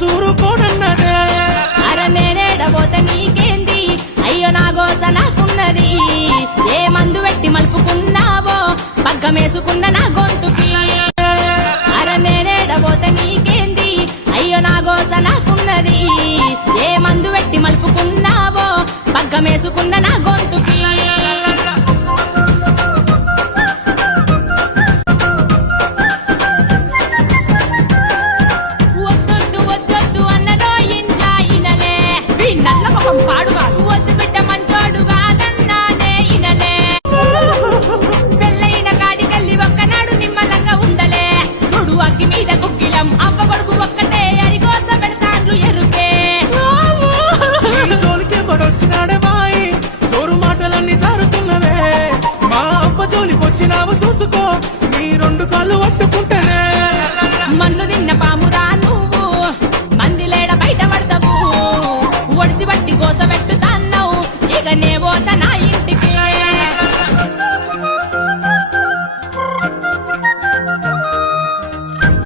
సూరుకోనన్నదే. అర నేనేడబోత నీకేంది అయ్యో నా గోత నాకున్నది ఏ మందు పెట్టి మలుపుకున్నావో పగ్గమేసుకున్న నా గొంతుకి అర నేనేడబోత నీకేంది అయ్యో నా గోత నాకున్నది ఏ మందు పెట్టి మలుపుకున్నావో పగ్గమేసుకున్న నా గొంతుకి వద్దొద్దు వద్దొద్దు అన్నదో ఇంట్లా ఇనలే నల్ల ముఖం పాడుగా వద్దు బిడ్డ మంచోడుగా నన్నానే ఇనలే పెళ్ళైన కాడికెళ్ళి ఒక్కనాడు నిమ్మలంగా ఉండలే చూడు అగ్గి మీద గుగ్గిలం అవ్వ కొడుకు ఒక్కటే అది కోస పెడతాండ్లు ఎరుకే ఈ జోలికి పడొచ్చినాడే బాయి జోరు మాటలన్నీ జారుతున్నవే. మా అవ్వ జోలికొచ్చినావు చూసుకో